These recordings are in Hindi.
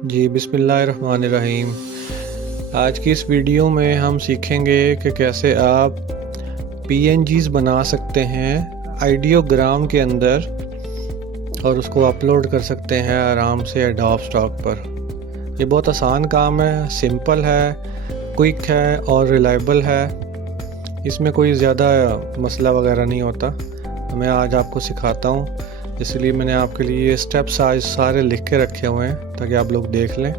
जी बिस्मिल्लाहिर्रहमानिर्रहीम। आज की इस वीडियो में हम सीखेंगे कि कैसे आप पीएनजीज़ बना सकते हैं आइडियोग्राम के अंदर और उसको अपलोड कर सकते हैं आराम से एडोब स्टॉक पर। ये बहुत आसान काम है, सिंपल है, क्विक है और रिलायबल है। इसमें कोई ज़्यादा मसला वगैरह नहीं होता। मैं आज आपको सिखाता हूँ, इसलिए मैंने आपके लिए स्टेप्स आज सारे लिख के रखे हुए हैं ताकि आप लोग देख लें।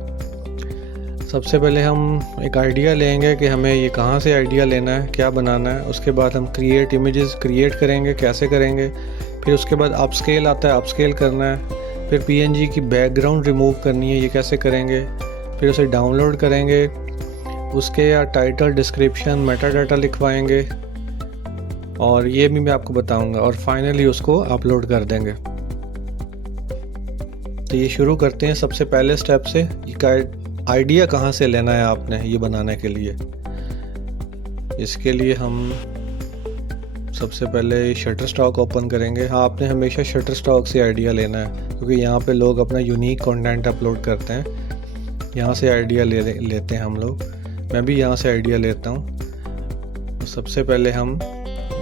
सबसे पहले हम एक आइडिया लेंगे कि हमें ये कहाँ से आइडिया लेना है, क्या बनाना है। उसके बाद हम क्रिएट इमेजेस क्रिएट करेंगे, कैसे करेंगे। फिर उसके बाद अपस्केल आता है, अपस्केल करना है। फिर पीएनजी की बैकग्राउंड रिमूव करनी है, ये कैसे करेंगे। फिर उसे डाउनलोड करेंगे, उसके टाइटल, डिस्क्रिप्शन, मेटा डाटा लिखवाएंगे और ये भी मैं आपको बताऊंगा। और फाइनली उसको अपलोड कर देंगे। तो ये शुरू करते हैं सबसे पहले स्टेप से। आइडिया कहाँ से लेना है आपने ये बनाने के लिए। इसके लिए हम सबसे पहले शटर स्टॉक ओपन करेंगे। हाँ, आपने हमेशा शटर स्टॉक से आइडिया लेना है क्योंकि यहाँ पे लोग अपना यूनिक कंटेंट अपलोड करते हैं। यहाँ से आइडिया लेते हैं हम लोग। मैं भी यहाँ से आइडिया लेता हूँ। तो सबसे पहले हम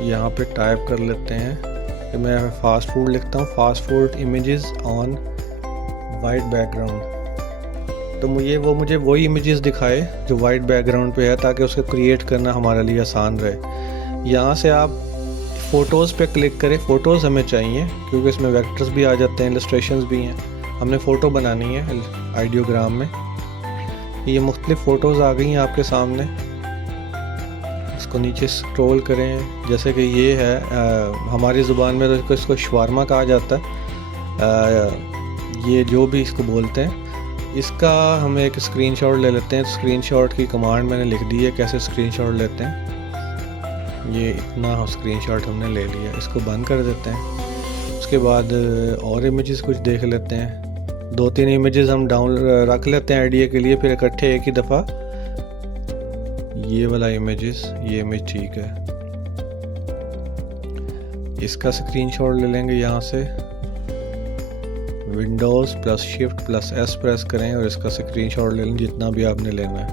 यहाँ पे टाइप कर लेते हैं कि मैं फास्ट फूड लिखता हूँ, fast food images on white background. तो मुझे वही इमेजेस दिखाए जो वाइट बैकग्राउंड पे है, ताकि उसको क्रिएट करना हमारे लिए आसान रहे। यहाँ से आप फ़ोटोज़ पे क्लिक करें। फ़ोटोज़ हमें चाहिए क्योंकि इसमें वेक्टर्स भी आ जाते हैं, इलस्ट्रेशंस भी हैं। हमने फ़ोटो बनानी है आइडियोग्राम में। ये मुख्तलिफ़ फ़ोटोज़ आ गई हैं आपके सामने। इसको नीचे स्क्रॉल करें। जैसे कि ये है हमारी ज़ुबान में तो इसको शवारमा कहा जाता है। ये जो भी इसको बोलते हैं, इसका हम एक स्क्रीनशॉट ले लेते हैं। स्क्रीनशॉट की कमांड मैंने लिख दी है, कैसे स्क्रीनशॉट लेते हैं। ये इतना स्क्रीनशॉट हमने ले लिया, इसको बंद कर देते हैं। उसके बाद और इमेजेस कुछ देख लेते हैं। 2-3 इमेजेस हम डाउन रख लेते हैं आइडिया के लिए, फिर इकट्ठे एक ही दफ़ा। ये वाला इमेजेस, ये इमेज ठीक है, इसका स्क्रीनशॉट ले लेंगे। यहाँ से Windows plus shift plus S press करें और इसका स्क्रीनशॉट ले लें, जितना भी आपने लेना है।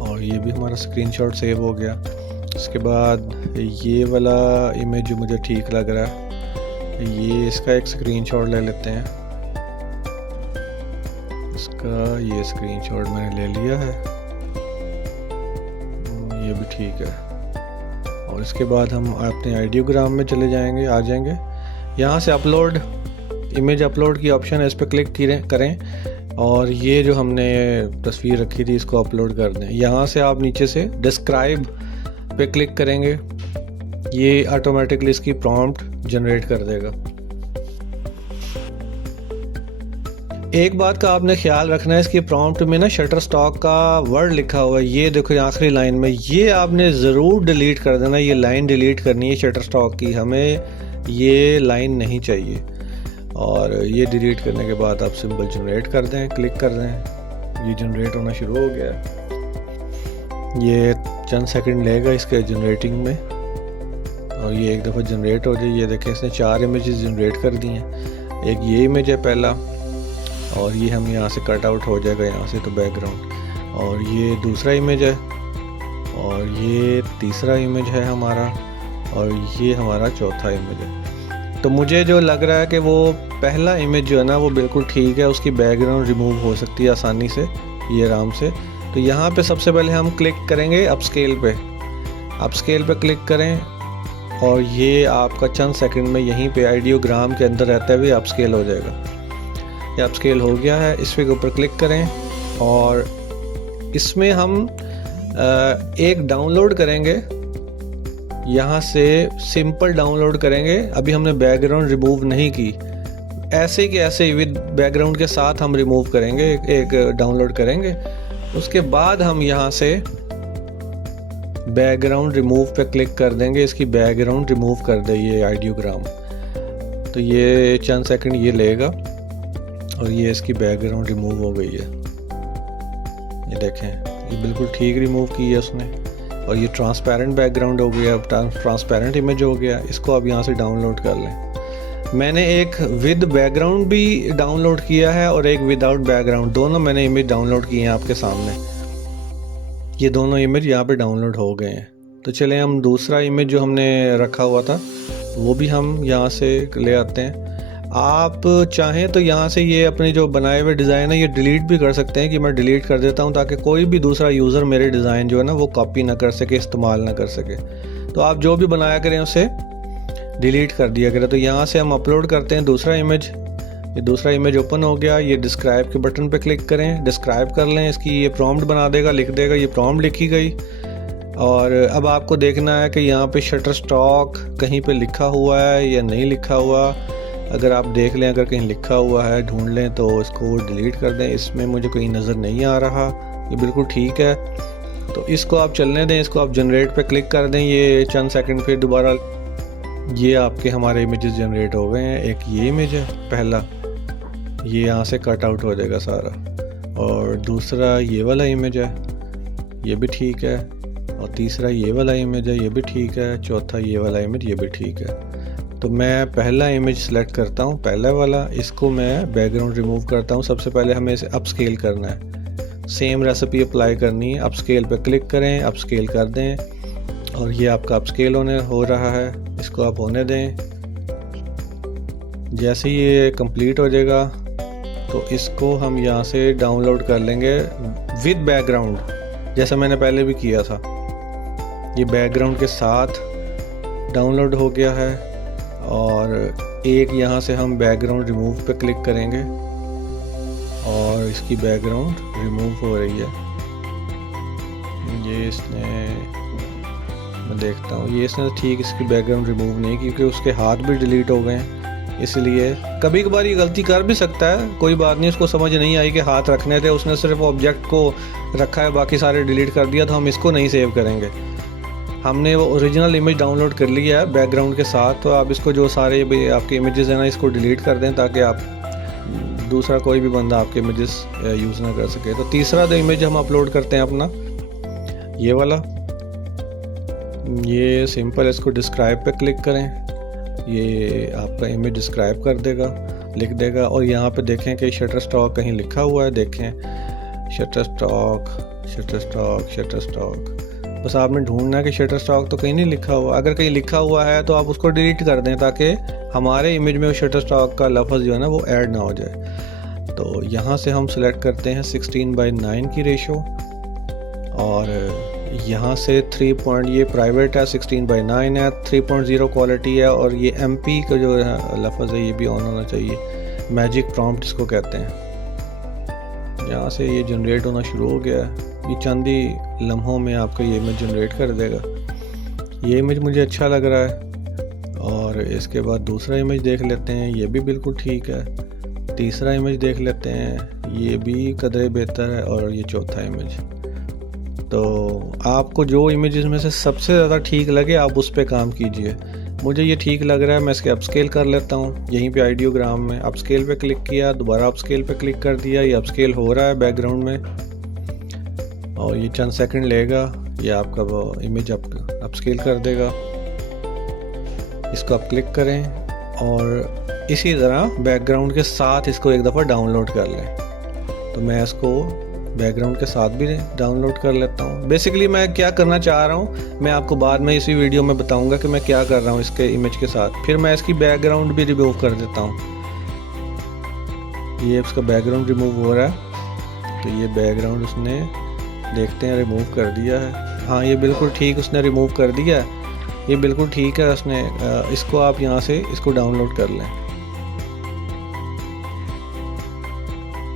और ये भी हमारा स्क्रीनशॉट सेव हो गया। उसके बाद ये वाला इमेज जो मुझे ठीक लग रहा है, ये इसका एक स्क्रीनशॉट ले लेते हैं। इसका ये स्क्रीनशॉट मैंने ले लिया है, ये भी ठीक है। और इसके बाद हम अपने आइडियोग्राम में चले जाएंगे, आ जाएंगे। यहाँ से अपलोड इमेज अपलोड की ऑप्शन है, इस पर क्लिक करें और ये जो हमने तस्वीर रखी थी इसको अपलोड कर दें। यहाँ से आप नीचे से डिस्क्राइब पे क्लिक करेंगे, ये ऑटोमेटिकली इसकी प्रॉम्प्ट जनरेट कर देगा। एक बात का आपने ख्याल रखना है, इसकी प्रॉम्प्ट में ना शटर स्टॉक का वर्ड लिखा हुआ है, ये देखो आखिरी लाइन में। ये आपने ज़रूर डिलीट कर देना, ये लाइन डिलीट करनी है शटर स्टॉक की। हमें ये लाइन नहीं चाहिए। और ये डिलीट करने के बाद आप सिंबल जनरेट कर दें, क्लिक कर दें। ये जनरेट होना शुरू हो गया है। ये चंद सेकंड लेगा इसके जनरेटिंग में और ये एक दफ़ा जनरेट हो जाए। ये देखें, इसने 4 इमेजेस जनरेट कर दी हैं। एक ये इमेज है पहला, और ये हम यहाँ से कट आउट हो जाएगा यहाँ से, तो बैकग्राउंड। और ये दूसरा इमेज है और ये तीसरा इमेज है हमारा, और ये हमारा चौथा इमेज है। तो मुझे जो लग रहा है कि वो पहला इमेज जो है ना वो बिल्कुल ठीक है, उसकी बैकग्राउंड रिमूव हो सकती है आसानी से, ये आराम से। तो यहाँ पे सबसे पहले हम क्लिक करेंगे अपस्केल पे। अपस्केल पे क्लिक करें और ये आपका चंद सेकंड में यहीं पे आइडियोग्राम के अंदर रहते हुए अपस्केल हो जाएगा। ये अपस्केल हो गया है। इस पे ऊपर क्लिक करें और इसमें हम एक डाउनलोड करेंगे। यहाँ से सिंपल डाउनलोड करेंगे। अभी हमने बैकग्राउंड रिमूव नहीं की, ऐसे के ऐसे विद बैकग्राउंड के साथ हम रिमूव करेंगे, एक डाउनलोड करेंगे। उसके बाद हम यहाँ से बैकग्राउंड रिमूव पे क्लिक कर देंगे। इसकी बैकग्राउंड रिमूव कर दे ये आइडियोग्राम। तो ये चंद सेकंड ये लेगा और ये इसकी बैकग्राउंड रिमूव हो गई है। ये देखें, ये बिल्कुल ठीक रिमूव की है उसने। और ये ट्रांसपेरेंट बैकग्राउंड हो गया, अब ट्रांसपेरेंट इमेज हो गया। इसको अब यहाँ से डाउनलोड कर लें। मैंने एक विद बैकग्राउंड भी डाउनलोड किया है और एक विदाउट बैकग्राउंड, दोनों मैंने इमेज डाउनलोड किए हैं आपके सामने। ये दोनों इमेज यहाँ पे डाउनलोड हो गए हैं। तो चलें हम दूसरा इमेज जो हमने रखा हुआ था वो भी हम यहाँ से ले आते हैं। आप चाहें तो यहाँ से ये अपने जो बनाए हुए डिज़ाइन है ये डिलीट भी कर सकते हैं, कि मैं डिलीट कर देता हूँ ताकि कोई भी दूसरा यूज़र मेरे डिज़ाइन जो है ना वो कॉपी ना कर सके, इस्तेमाल ना कर सके। तो आप जो भी बनाया करें उसे डिलीट कर दिया करें। तो यहाँ से हम अपलोड करते हैं दूसरा इमेज। ये दूसरा इमेज ओपन हो गया। ये डिस्क्राइब के बटन पे क्लिक करें, डिस्क्राइब कर लें। इसकी ये प्रॉम्प्ट बना देगा, लिख देगा। ये प्रॉम्प्ट लिखी गई। और अब आपको देखना है कि यहाँ पे शटर स्टॉक कहीं पे लिखा हुआ है या नहीं लिखा हुआ। अगर आप देख लें, अगर कहीं लिखा हुआ है ढूंढ लें तो इसको डिलीट कर दें। इसमें मुझे कोई नज़र नहीं आ रहा, ये बिल्कुल ठीक है। तो इसको आप चलने दें, इसको आप जनरेट पे क्लिक कर दें। ये चंद सेकंड फिर दोबारा ये आपके हमारे इमेजेस जनरेट हो गए हैं। एक ये इमेज है पहला, ये यहाँ से कट आउट हो जाएगा सारा। और दूसरा ये वाला इमेज है, ये भी ठीक है। और तीसरा ये वाला इमेज है, ये भी ठीक है। चौथा ये वाला इमेज, ये भी ठीक है। तो मैं पहला इमेज सेलेक्ट करता हूँ, पहला वाला। इसको मैं बैकग्राउंड रिमूव करता हूँ। सबसे पहले हमें इसे अपस्केल करना है, सेम रेसिपी अप्लाई करनी है। अपस्केल पे क्लिक करें, अपस्केल कर दें और ये आपका अपस्केल हो रहा है। इसको आप होने दें। जैसे ही ये कंप्लीट हो जाएगा तो इसको हम यहाँ से डाउनलोड कर लेंगे विद बैकग्राउंड, जैसा मैंने पहले भी किया था। ये बैकग्राउंड के साथ डाउनलोड हो गया है। और एक यहाँ से हम बैकग्राउंड रिमूव पे क्लिक करेंगे और इसकी बैकग्राउंड रिमूव हो रही है। ये इसने, मैं देखता हूँ, ये इसने ठीक इसकी बैकग्राउंड रिमूव नहीं की क्योंकि उसके हाथ भी डिलीट हो गए हैं। इसलिए कभी कभार ये गलती कर भी सकता है, कोई बात नहीं। उसको समझ नहीं आई कि हाथ रखने थे, उसने सिर्फ ऑब्जेक्ट को रखा है, बाकी सारे डिलीट कर दिया। तो हम इसको नहीं सेव करेंगे। हमने वो ओरिजिनल इमेज डाउनलोड कर लिया है बैकग्राउंड के साथ। तो आप इसको जो सारे भी आपके इमेजेस हैं ना, इसको डिलीट कर दें ताकि आप दूसरा कोई भी बंदा आपके इमेजेस यूज़ ना कर सके। तो तीसरा जो इमेज हम अपलोड करते हैं अपना, ये वाला, ये सिंपल। इसको डिस्क्राइब पे क्लिक करें, ये आपका इमेज डिस्क्राइब कर देगा, लिख देगा। और यहाँ पे देखें कि शटर स्टॉक कहीं लिखा हुआ है। देखें shutter stock, shutter stock, shutter stock. बस आपने ढूंढना है कि शटर स्टॉक तो कहीं नहीं लिखा हुआ। अगर कहीं लिखा हुआ है तो आप उसको डिलीट कर दें ताकि हमारे इमेज में वो शटर स्टॉक का लफ्ज़ जो है ना वो ऐड ना हो जाए। तो यहाँ से हम सेलेक्ट करते हैं 16:9 की रेशो। और यहाँ से 3 ये प्राइवेट है, 16:9 है, 3.0 क्वालिटी है। और ये MP का जो लफ्ज़ है ये भी ऑन होना चाहिए। मैजिक प्रॉम्प्ट इसको कहते हैं। यहाँ से ये जनरेट होना शुरू हो गया है। ये चंद ही लम्हों में आपका ये इमेज जनरेट कर देगा। ये इमेज मुझे अच्छा लग रहा है। और इसके बाद दूसरा इमेज देख लेते हैं, ये भी बिल्कुल ठीक है। तीसरा इमेज देख लेते हैं, ये भी कदरे बेहतर है। और ये चौथा इमेज। तो आपको जो इमेजेस में से सबसे ज़्यादा ठीक लगे आप उस पर काम कीजिए। मुझे ये ठीक लग रहा है, मैं इसके अपस्केल कर लेता हूँ। यहीं पे आइडियोग्राम में अपस्केल पे क्लिक किया, दोबारा अपस्केल पे क्लिक कर दिया। ये अपस्केल हो रहा है बैकग्राउंड में और ये चंद सेकंड लेगा। ये आपका वो इमेज अपस्केल कर देगा। इसको आप क्लिक करें और इसी तरह बैकग्राउंड के साथ इसको एक दफ़ा डाउनलोड कर लें। तो मैं इसको बैकग्राउंड के साथ भी डाउनलोड कर लेता हूँ। बेसिकली मैं क्या करना चाह रहा हूँ मैं आपको बाद में इसी वीडियो में बताऊँगा कि मैं क्या कर रहा हूँ इसके इमेज के साथ। फिर मैं इसकी बैकग्राउंड भी रिमूव कर देता हूँ। ये इसका बैकग्राउंड रिमूव हो रहा है। तो ये बैकग्राउंड उसने, देखते हैं, रिमूव कर दिया है। हाँ, ये बिल्कुल ठीक उसने रिमूव कर दिया है। ये बिल्कुल ठीक है उसने। इसको आप यहाँ से इसको डाउनलोड कर लें।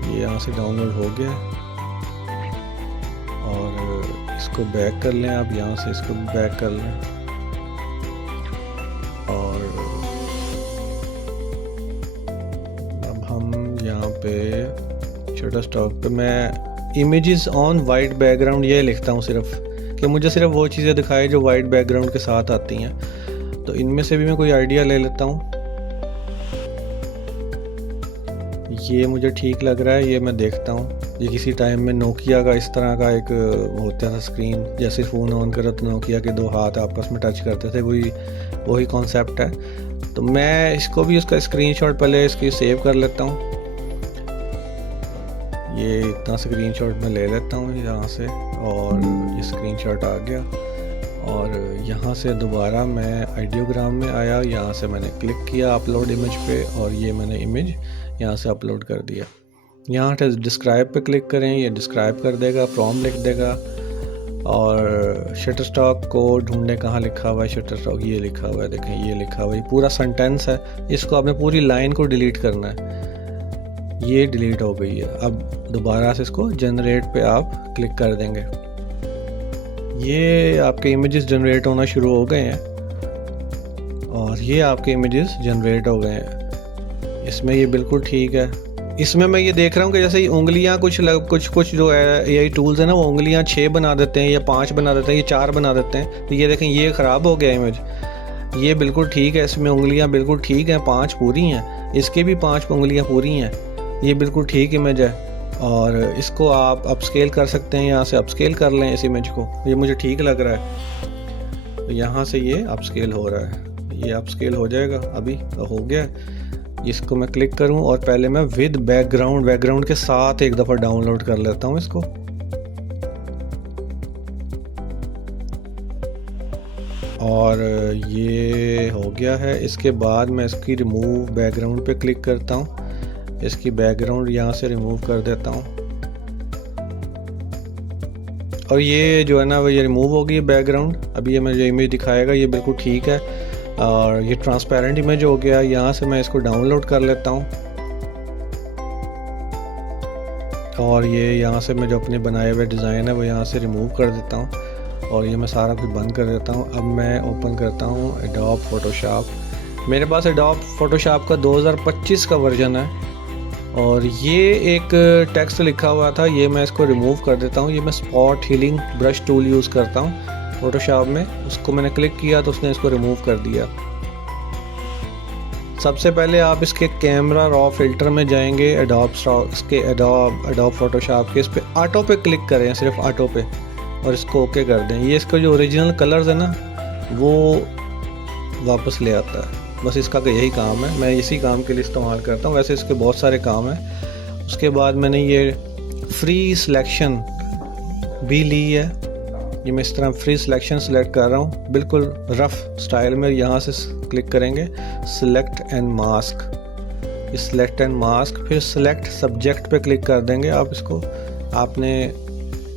ये यहाँ से डाउनलोड हो गया। और इसको बैक कर लें आप, यहाँ से इसको बैक कर लें। और अब हम यहाँ पे शटर स्टॉक पे मैं इमेजेस ऑन वाइट बैकग्राउंड ये लिखता हूँ सिर्फ, कि मुझे सिर्फ वो चीज़ें दिखाए जो वाइट बैकग्राउंड के साथ आती हैं। तो इनमें से भी मैं कोई आइडिया ले लेता हूँ। ये मुझे ठीक लग रहा है, ये मैं देखता हूँ। ये किसी टाइम में नोकिया का इस तरह का एक होता था स्क्रीन, जैसे फ़ोन ऑन करो तो नोकिया के दो हाथ आपस में टच करते थे, वही कॉन्सेप्ट है। तो मैं इसको भी उसका स्क्रीनशॉट पहले इसकी सेव कर लेता हूँ। ये इतना स्क्रीनशॉट मैं ले लेता हूँ यहाँ से, और ये स्क्रीनशॉट आ गया। और यहाँ से दोबारा मैं आइडियोग्राम में आया, यहाँ से मैंने क्लिक किया अपलोड इमेज पे, और ये मैंने इमेज यहाँ से अपलोड कर दिया। यहाँ से डिस्क्राइब पे क्लिक करें, ये डिस्क्राइब कर देगा, प्रॉम्प्ट लिख देगा। और शटरस्टॉक को ढूंढने कहाँ लिखा हुआ है, शटरस्टॉक ये लिखा हुआ है, देखें ये लिखा हुआ है, पूरा सेंटेंस है। इसको आपने पूरी लाइन को डिलीट करना है। ये डिलीट हो गई है। अब दोबारा से इसको जनरेट पे आप क्लिक कर देंगे। ये आपके इमेजेस जनरेट होना शुरू हो गए हैं, और ये आपके इमेजेस जनरेट हो गए हैं। इसमें ये बिल्कुल ठीक है। इसमें मैं ये देख रहा हूँ कि जैसे ये उंगलियाँ कुछ जो है AI टूल्स है ना, वो उंगलियाँ 6 बना देते हैं या 5 बना देते हैं या 4 बना देते हैं। तो ये देखें, ये ख़राब हो गया इमेज। ये बिल्कुल ठीक है, इसमें उंगलियाँ बिल्कुल ठीक हैं, 5 पूरी हैं, इसकी भी 5 उंगलियाँ पूरी हैं। ये बिल्कुल ठीक इमेज है, और इसको आप अपस्केल कर सकते हैं। यहाँ से अपस्केल कर लें इस इमेज को, ये मुझे ठीक लग रहा है। तो यहाँ से ये अपस्केल हो रहा है, ये अपस्केल हो जाएगा। अभी हो गया। इसको मैं क्लिक करूँ, और पहले मैं विद बैकग्राउंड के साथ एक दफ़ा डाउनलोड कर लेता हूँ इसको। और ये हो गया है। इसके बाद मैं इसकी रिमूव बैकग्राउंड पे क्लिक करता हूँ, इसकी बैकग्राउंड यहाँ से रिमूव कर देता हूँ। और ये जो है ना, वो ये रिमूव हो गई बैकग्राउंड। अभी ये मुझे इमेज दिखाएगा, ये बिल्कुल ठीक है। और ये ट्रांसपेरेंट इमेज हो गया। यहाँ से मैं इसको डाउनलोड कर लेता हूँ, और ये यहाँ से मैं जो अपने बनाए हुए डिज़ाइन है वो यहाँ से रिमूव कर देता हूँ, और ये मैं सारा कुछ बंद कर देता हूँ। अब मैं ओपन करता हूँ एडोब फोटोशॉप। मेरे पास एडोब फोटोशॉप का 2025 का वर्जन है, और ये एक टेक्स्ट लिखा हुआ था, ये मैं इसको रिमूव कर देता हूँ। ये मैं spot healing brush tool use करता हूँ फोटोशॉप में। उसको मैंने क्लिक किया तो उसने इसको रिमूव कर दिया। सबसे पहले आप इसके कैमरा रॉ फिल्टर में जाएंगे, एडोब फोटोशॉप के, इस पे ऑटो पे क्लिक करें, सिर्फ ऑटो पे, और इसको ओके कर दें। ये इसका जो ओरिजिनल कलर्स है ना, वो वापस ले आता है। बस इसका यही काम है, मैं इसी काम के लिए इस्तेमाल करता हूँ। वैसे इसके बहुत सारे काम हैं। उसके बाद मैंने ये फ्री सिलेक्शन भी ली है। ये मैं इस तरह फ्री सिलेक्शन सेलेक्ट कर रहा हूँ, बिल्कुल रफ स्टाइल में। यहाँ से क्लिक करेंगे select and mask, select and mask, फिर सिलेक्ट सब्जेक्ट पे क्लिक कर देंगे आप। इसको आपने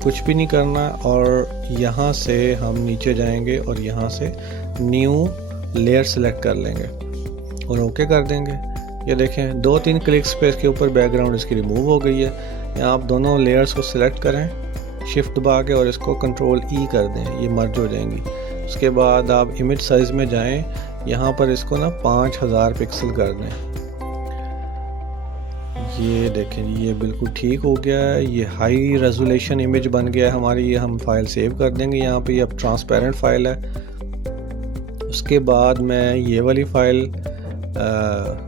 कुछ भी नहीं करना, और यहाँ से हम नीचे जाएंगे और यहाँ से न्यू लेयर सेलेक्ट कर लेंगे और ओके कर देंगे। ये देखें 2-3 क्लिक्स पे इसके ऊपर बैकग्राउंड इसकी रिमूव हो गई है। यहाँ आप दोनों लेयर्स को सिलेक्ट करें शिफ्ट दबा के, और इसको कंट्रोल E कर दें, ये मर्ज हो जाएंगी। उसके बाद आप इमेज साइज़ में जाएं, यहाँ पर इसको ना 5000 पिक्सल कर दें। ये देखें, ये बिल्कुल ठीक हो गया है। ये हाई रेजोल्यूशन इमेज बन गया है हमारी। ये हम फाइल सेव कर देंगे यहाँ पे। ये अब ट्रांसपेरेंट फाइल है। उसके बाद मैं ये वाली फ़ाइल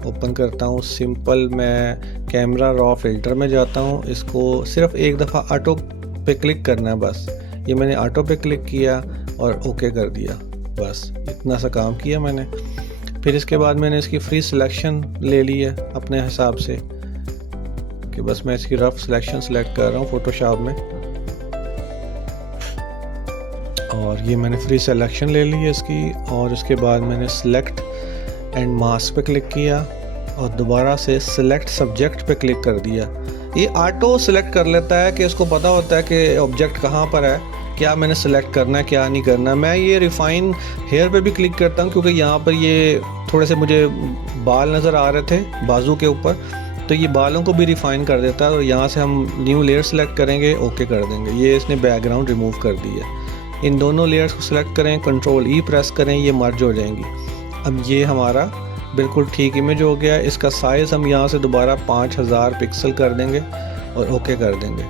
ओपन करता हूँ। सिंपल मैं कैमरा रॉ फिल्टर में जाता हूँ। इसको सिर्फ एक दफ़ा ऑटो पे क्लिक करना है बस। ये मैंने ऑटो पे क्लिक किया और ओके कर दिया, बस इतना सा काम किया मैंने। फिर इसके बाद मैंने इसकी फ्री सिलेक्शन ले ली है अपने हिसाब से, कि बस मैं इसकी रफ सिलेक्शन सेलेक्ट कर रहा हूँ फ़ोटोशॉप में। और ये मैंने फ्री सिलेक्शन ले ली है इसकी। और उसके बाद मैंने सिलेक्ट एंड मास्क पे क्लिक किया और दोबारा से सिलेक्ट सब्जेक्ट पे क्लिक कर दिया। ये ऑटो सिलेक्ट कर लेता है कि उसको पता होता है कि ऑब्जेक्ट कहाँ पर है, क्या मैंने सेलेक्ट करना है क्या नहीं करना। मैं ये रिफाइन हेयर पे भी क्लिक करता हूँ क्योंकि यहाँ पर ये थोड़े से मुझे बाल नज़र आ रहे थे बाजू के ऊपर, तो ये बालों को भी रिफाइन कर देता है। और यहाँ से हम न्यू लेयर सेलेक्ट करेंगे, ओके कर देंगे। ये इसने बैकग्राउंड रिमूव कर दी है। इन दोनों लेयर्स को सिलेक्ट करें, कंट्रोल E प्रेस करें, ये मर्ज हो जाएंगी। अब ये हमारा बिल्कुल ठीक इमेज हो गया। इसका साइज़ हम यहाँ से दोबारा 5000 पिक्सल कर देंगे और ओके कर देंगे।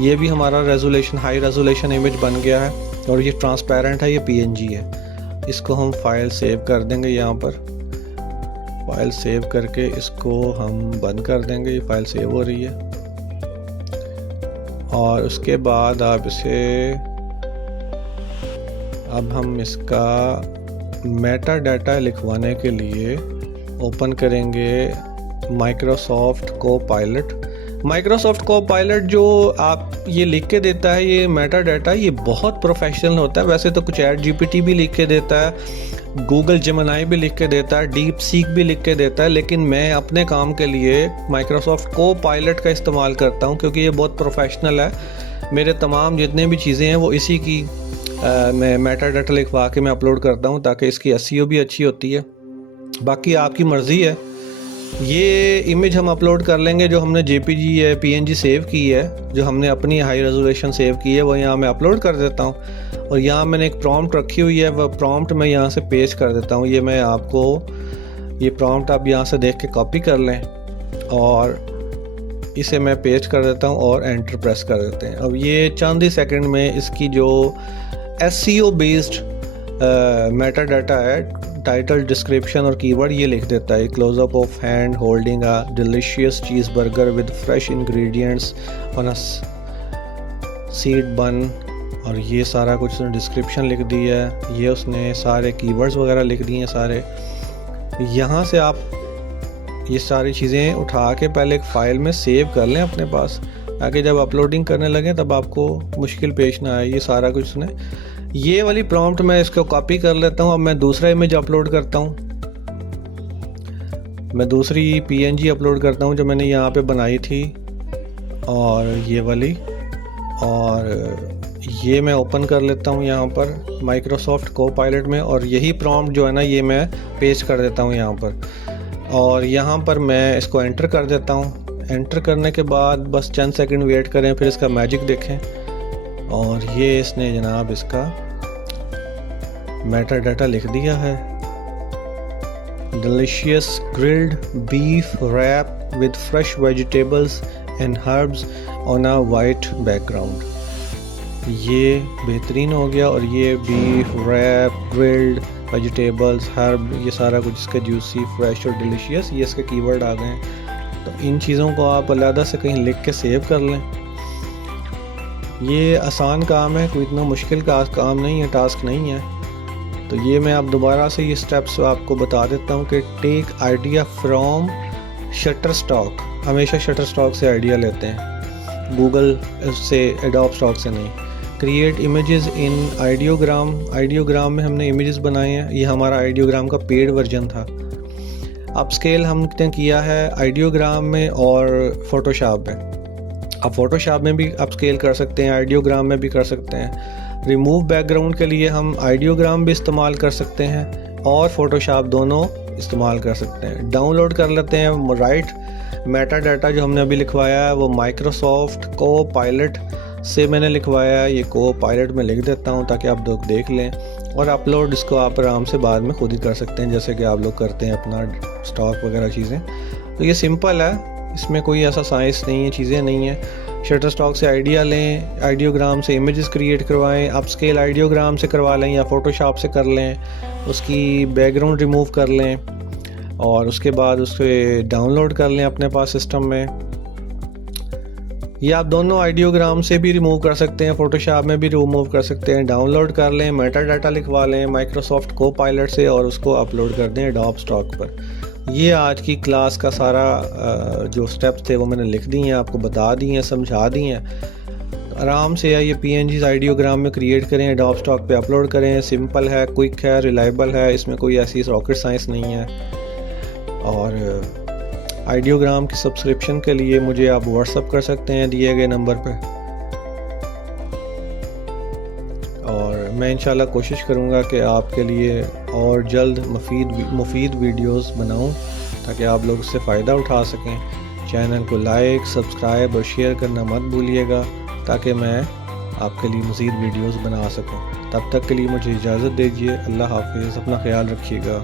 ये भी हमारा रेजोल्यूशन हाई रेजोल्यूशन इमेज बन गया है और ये ट्रांसपेरेंट है, ये PNG है। इसको हम फाइल सेव कर देंगे। यहाँ पर फाइल सेव करके इसको हम बंद कर देंगे। ये फाइल सेव हो रही है। और उसके बाद आप इसे, अब हम इसका मेटा डाटा लिखवाने के लिए ओपन करेंगे माइक्रोसॉफ्ट कोपायलट। माइक्रोसॉफ्ट कोपायलट जो आप ये लिख के देता है, ये मेटा डाटा, ये बहुत प्रोफेशनल होता है। वैसे तो कुछ चैट जीपीटी भी लिख के देता है, गूगल जेमिनी भी लिख के देता है, डीप सीक भी लिख के देता है, लेकिन मैं अपने काम के लिए माइक्रोसॉफ्ट कोपायलट का इस्तेमाल करता हूँ क्योंकि ये बहुत प्रोफेशनल है। मेरे तमाम जितने भी चीज़ें हैं वो इसी की मैं मेटा डाटा लिखवा के मैं अपलोड करता हूँ ताकि इसकी एसईओ भी अच्छी होती है। बाकी आपकी मर्ज़ी है। ये इमेज हम अपलोड कर लेंगे जो हमने जेपीजी या पीएनजी सेव की है, जो हमने अपनी हाई रेजोल्यूशन सेव की है, वो यहाँ मैं अपलोड कर देता हूँ। और यहाँ मैंने एक प्रॉम्प्ट रखी हुई है, वह प्रॉम्प्ट मैं यहाँ से पेस्ट कर देता हूँ। ये मैं आपको ये प्रॉम्प्ट आप यहाँ से देख के कॉपी कर लें और इसे मैं पेस्ट कर देता हूँ और एंटर प्रेस कर देते हैं। अब ये चंद ही सेकंड में इसकी जो एसईओ बेस्ड मेटा डाटा है, टाइटल, डिस्क्रिप्शन और कीवर्ड, ये लिख देता है। Close up of hand holding a delicious cheese burger with fresh ingredients on a seed bun, और ये सारा कुछ उसने डिस्क्रिप्शन लिख दी है। ये उसने सारे कीवर्ड्स वगैरह लिख दिए हैं सारे। यहाँ से आप ये सारी चीज़ें उठा के पहले एक फ़ाइल में सेव कर लें अपने पास, ताकि जब अपलोडिंग करने लगें तब आपको मुश्किल पेश ना आए। ये सारा कुछ उसने, ये वाली प्रॉम्प्ट मैं इसको कॉपी कर लेता हूँ। अब मैं दूसरा इमेज अपलोड करता हूँ, मैं दूसरी पीएनजी अपलोड करता हूँ जो मैंने यहाँ पे बनाई थी, और ये वाली, और ये मैं ओपन कर लेता हूँ यहाँ पर माइक्रोसॉफ्ट कोपायलट में, और यही प्रॉम्प्ट जो है ना ये मैं पेस्ट कर देता हूँ यहाँ पर, और यहाँ पर मैं इसको एंटर कर देता हूँ। एंटर करने के बाद बस चंद सेकंड वेट करें, फिर इसका मैजिक देखें, और ये इसने जनाब इसका मेटा डाटा लिख दिया है। Delicious grilled beef wrap with fresh vegetables and herbs on a white background. ये बेहतरीन हो गया। और ये beef wrap, grilled, vegetables, herb, ये सारा कुछ इसका जूसी, फ्रेश और डिलीशियस, ये इसके कीवर्ड आ गए हैं। तो इन चीज़ों को आप अलग से कहीं लिख के सेव कर लें। ये आसान काम है, कोई इतना मुश्किल का काम नहीं है, टास्क नहीं है। तो ये मैं आप दोबारा से ये स्टेप्स आपको बता देता हूँ कि टेक आइडिया फ्रॉम शटरस्टॉक। हमेशा शटरस्टॉक से आइडिया लेते हैं, गूगल से, एडोब स्टॉक से नहीं। Create images in ideogram. Ideogram में हमने इमेजेस बनाए हैं। ये हमारा आइडियोग्राम का पेड वर्जन था। अपस्केल हमने किया है आइडियोग्राम में और फोटोशॉप में। आप फोटोशॉप में भी अपस्केल कर सकते हैं, आइडियोग्राम में भी कर सकते हैं। रिमूव बैकग्राउंड के लिए हम आइडियोग्राम भी इस्तेमाल कर सकते हैं और फोटोशॉप दोनों इस्तेमाल कर सकते हैं। डाउनलोड कर लेते हैं। राइट मेटा डाटा जो हमने अभी लिखवाया है वो माइक्रोसॉफ्ट कोपायलट से मैंने लिखवाया है। ये कोपायलट में लिख देता हूँ ताकि आप लोग देख लें, और अपलोड इसको आप आराम से बाद में खुद ही कर सकते हैं, जैसे कि आप लोग करते हैं अपना स्टॉक वगैरह चीज़ें। तो ये सिंपल है, इसमें कोई ऐसा साइंस नहीं है, चीज़ें नहीं है। शटरस्टॉक से आइडिया लें, आइडियोग्राम से इमेजेस क्रिएट करवाएं, अपस्केल आइडियोग्राम से करवा लें या फोटोशॉप से कर लें, उसकी बैकग्राउंड रिमूव कर लें और उसके बाद उसे डाउनलोड कर लें अपने पास सिस्टम में। या आप दोनों आइडियोग्राम से भी रिमूव कर सकते हैं, फोटोशॉप में भी रिमूव कर सकते हैं। डाउनलोड कर लें, मेटा डाटा लिखवा लें माइक्रोसॉफ्ट कोपायलट से और उसको अपलोड कर दें एडोब स्टॉक पर। ये आज की क्लास का सारा जो स्टेप्स थे वो मैंने लिख दी हैं, आपको बता दी हैं, समझा दी हैं। आराम से ये पीएनजीज आइडियोग्राम में क्रिएट करें, एडोब स्टॉक पे अपलोड करें। सिंपल है, क्विक है, रिलायबल है, इसमें कोई ऐसी रॉकेट साइंस नहीं है। और आइडियोग्राम की सब्सक्रिप्शन के लिए मुझे आप व्हाट्सअप कर सकते हैं दिए गए नंबर पर, और मैं इंशाल्लाह कोशिश करूँगा कि आपके लिए और जल्द मुफीद वीडियोस बनाऊं ताकि आप लोग उससे फ़ायदा उठा सकें। चैनल को लाइक, सब्सक्राइब और शेयर करना मत भूलिएगा ताकि मैं आपके लिए मज़ीद वीडियोस बना सकूं। तब तक के लिए मुझे इजाज़त दीजिए। अल्लाह हाफिज़, अपना ख्याल रखिएगा।